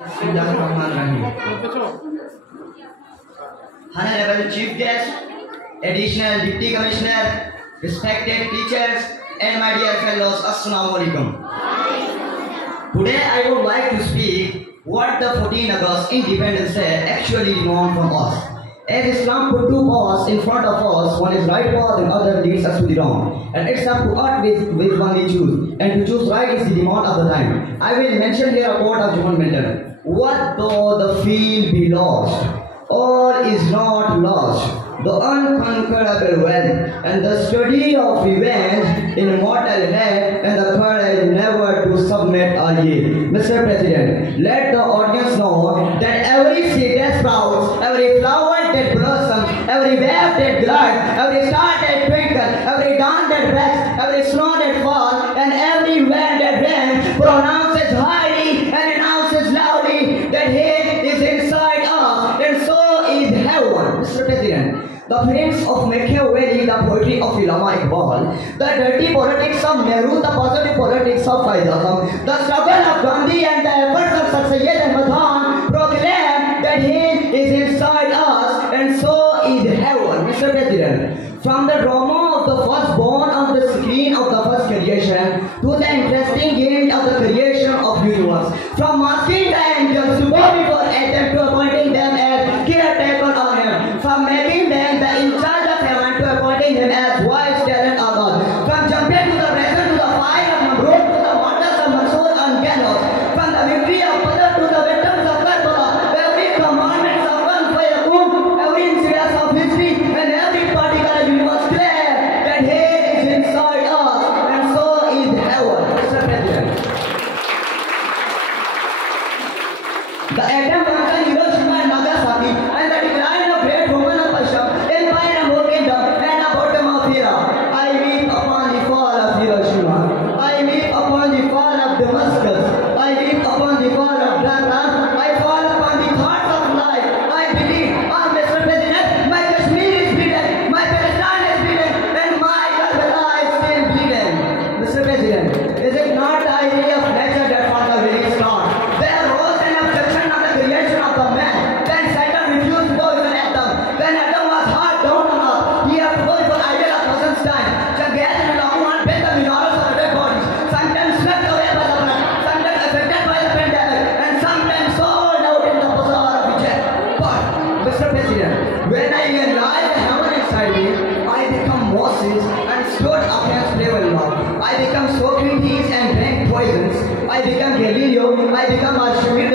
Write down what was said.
Honorable Chief Guest, Additional Deputy Commissioner, respected teachers, and my dear fellows, Assalamu Alaikum. Today I would like to speak what the 14 August Independence Day actually demand from us. As Islam put two paths in front of us, one is right path and other leads us to the wrong. And it's up to us which one we choose. And to choose right is the demand of the time. I will mention here a quote of John Milton. What though the field be lost? All is not lost. The unconquerable wealth and the study of revenge in mortal head and the courage never to submit are ye. Mr. President, let the audience know that every seed that sprouts, every flower that blossoms, every wave that glides, every star that twinkles, every dawn that breaks, every snow that falls, and every wind that rains pronounces highly and announces loudly that He is inside us, and so is heaven. Mr. President, the prince of Machiavelli, the poetry of Ulama Iqbal, the dirty politics of Nehru, the positive politics of Faizazam, the struggle of Gandhi and the efforts of Sir Syed Ahmad Khan proclaim that He is inside us, and so is heaven. Mr. President, from the drama of the firstborn on the screen of the first creation to the interesting game of the creation of universe, from masking the angels to go before Adam to appointing them as caretaker of Him, from making them the in charge of heaven to appointing Him as wise talent of God, from jumping to the pressure to the fire of Namrud to the wonders of Masood and Ganos, from the victory of Badr to the victims of Karbala, every commandment of one fire boom, every incident of history and every particular universe clear that He is inside us, and so is heaven. Mr. President, the atom bombs and Hiroshima and Nagasaki and the decline of great Roman Empire, empire and whole kingdom, and the bottom of Hira. I weep upon the fall of Hiroshima. I weep upon the fall of Damascus. I weep upon the fall of Dhaka. I fall upon the thoughts of life. I believe, Mr. President, my Kashmir is bleeding, my Palestine is bleeding, and my Karbala is still bleeding. Mr. President, is it not the idea of nature that from the very start there rose an objection of the creation of the man? Then Satan refused to go with an Adam. When Adam was hard down on earth, he had to go with an idea of Constantine. Jagad and Rahman built the menorahs of the dead bodies, sometimes swept away by the flood, sometimes affected by the pandemic, and sometimes sold out in the bazaar of Egypt. But, Mr. President, when I realized the heaven inside me, I become Moses and stood against civil law. I become Socrates and drank poisons. I become Galileo. I become Archimedes